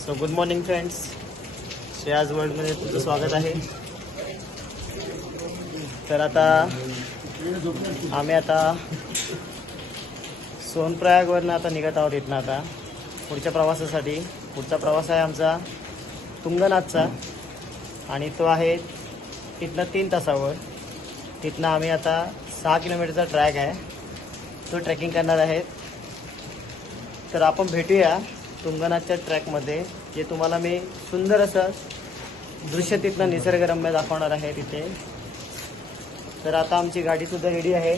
So good morning friends, Shreya's वर्ल्डमध्ये तुमचं स्वागत आहे. तर आता आम्ही सोनप्रयागवरनं आता निघत आहोत इथनं आता पुढच्या प्रवासासाठी. पुढचा प्रवास आहे आमचा तुंगनाथचा आणि तो आहे तिथनं 3 तासावर. तिथनं आम्ही आता 6 किलोमीटरचा ट्रॅक आहे, तो ट्रेकिंग करणार आहेत. तर आपण भेटूया तुंगनाथच्या ट्रॅकमध्ये, जे तुम्हाला मी सुंदर असं दृश्य तिथनं निसर्गरम्य दाखवणार आहे तिथे. तर आता आमची गाडीसुद्धा रेडी आहे,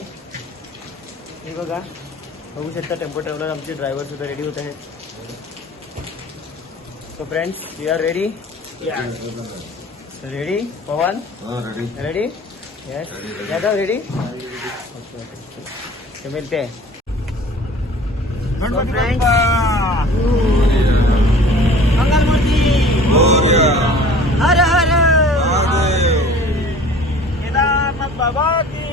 हे बघा बघू शकता. टेम्पो ट्रॅव्हलर आमचे ड्रायव्हरसुद्धा रेडी होत आहेत. So friends, we are ready. Ready Pavan? Ready? Yes. Yadav ready? तो मिलते हैं. हर हर केदारनाथ बाबा की.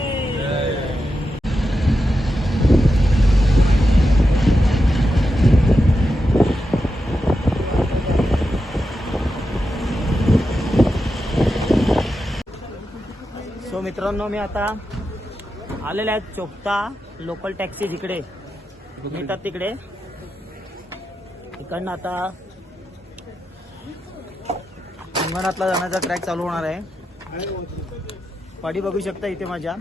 सो मित्रांनो, मी आता आलेले आहेत चोपता. लोकल टॅक्सी जिकडे येतात तिकडे, इकडनं आता तुंगनाथला जाण्याचा ट्रॅक चालू होणार आहे. पाडी बघू शकता इथे माझ्या.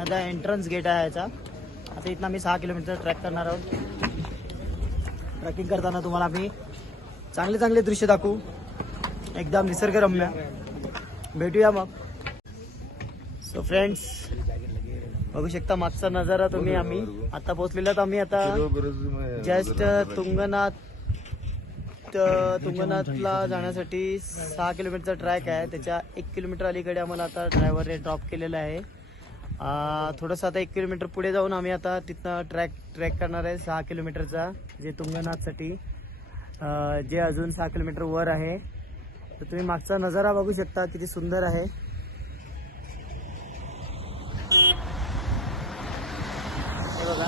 आता एंट्रन्स गेट आहे याचा. आता इथनं आम्ही 6 किलोमीटर ट्रॅक करणार आहोत. ट्रॅकिंग करताना तुम्हाला आम्ही चांगले चांगले दृश्य दाखवू, एकदम निसर्गरम्य. भेटूया मग. सो फ्रेंड्स, बघू शकता मागचा नजारा तुम्ही. आम्ही आता पोहोचलेलो आहोत. आम्ही आता जस्ट तुंगनाथला जाण्यासाठी 6 किलोमीटरचा ट्रॅक आहे. त्याच्या 1 किलोमीटर अलीकडे आम्हाला आता ड्रायव्हरने ड्रॉप केलेलं आहे. थोडंसं आता 1 किलोमीटर पुढे जाऊन आम्ही आता तिथनं ट्रॅक करणार आहे 6 किलोमीटरचा, जे तुंगनाथसाठी जे अजून 6 किलोमीटर वर आहे. तर तुम्ही मागचा नजारा बघू शकता, किती सुंदर आहे. हे बघा.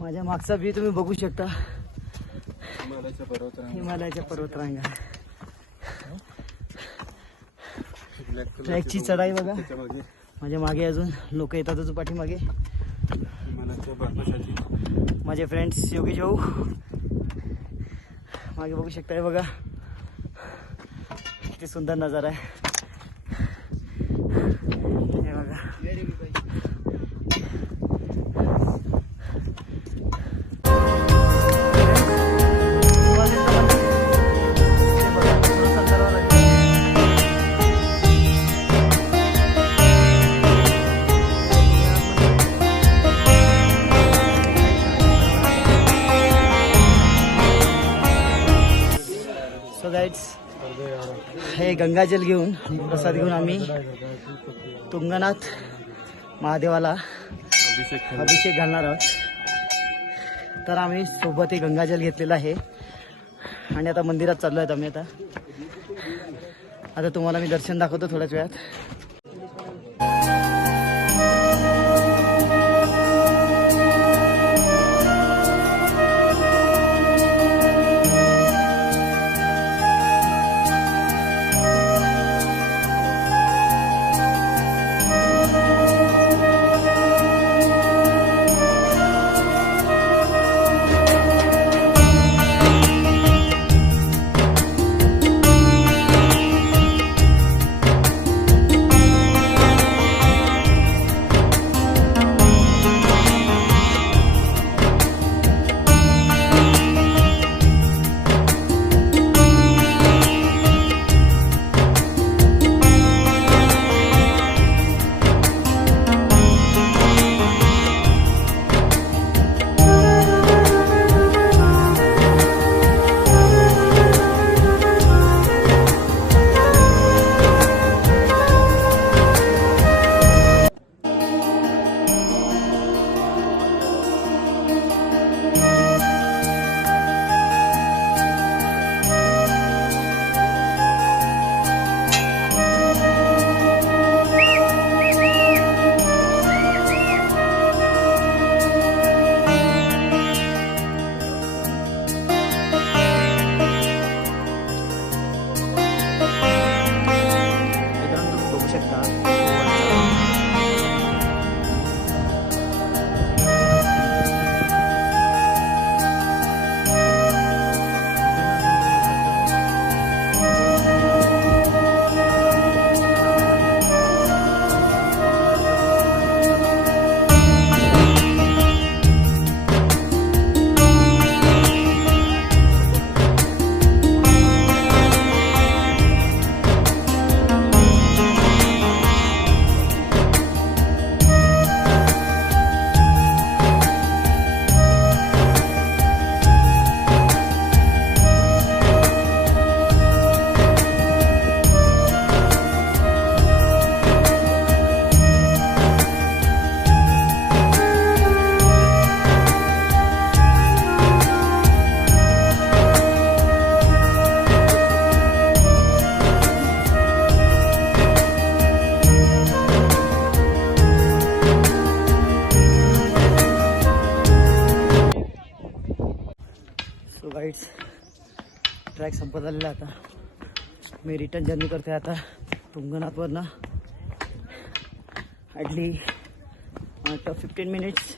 माझ्या मागचा व्ह्यू तुम्ही बघू शकता, हिमालयाच्या पर्वतरांगा. ट्रॅकची चढाई बघा. माझ्या मागे अजून लोक येतातच पाठीमागे. माझे फ्रेंड्स योगेश भाऊ मागे बघू शकता. हे बघा किती सुंदर नजारा आहे. हे बघा. सो गाइड्स, हे गंगाजल घेऊन प्रसाद घेऊन आम्ही तुंगनाथ महादेवाला अभिषेक घालणार आहोत. तर आम्ही सोबत हे गंगाजल घेतलेलं आहे आणि आता मंदिरात चाललो आहेत आम्ही. आता तुम्हाला मी दर्शन दाखवतो थोड्याच वेळात. सो गाईड्स ट्रॅक संपत आलेला आहे आता. मी रिटर्न जर्नी करते आता तुंगनाथवरनं. हार्डली 15 मिनिट्स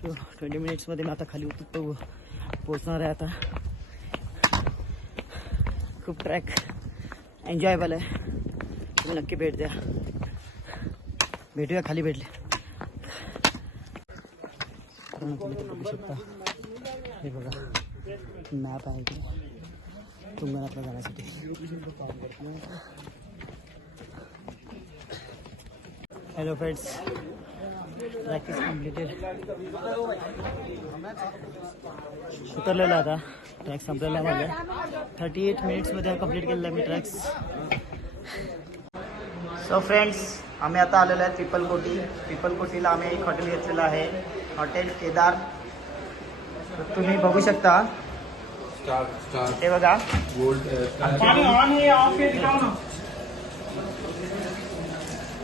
किंवा 20 मिनिट्समध्ये मी आता खाली पोचणार आहे आता. खूप ट्रॅक एन्जॉयबल आहे. तुम्ही नक्की भेट द्या. भेटूया खाली भेटले. बघू शकता हे बघा मॅप आहे ते तुंगनाथला जाण्यासाठी. Hello friends, track is completed. उतरलेला आता ट्रॅक संपलेला आहे माझा. 38 मिनिट्समध्ये कंप्लीट केलेला मी ट्रॅक्स. सो फ्रेंड्स, आम्ही आता आलेलो आहे पिपलकोटीला. आम्ही एक हॉटेल घेतलेलं आहे, हॉटेल केदार. तुम्ही बघू शकता हे बघा.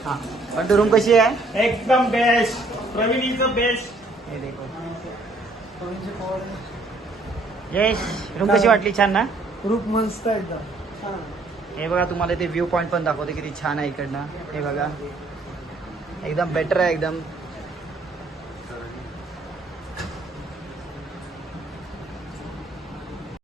हां, पण रूम कशी आहे? एकदम best. Praveen is the best. हे देखो यश, रूम कशी वाटली? छान ना? रूप मस्त एकदम. हे बघा, तुम्हाला ते व्ह्यू पॉईंट पण दाखवते किती छान आहे इकडनं. हे बघा एकदम बेटर आहे एकदम.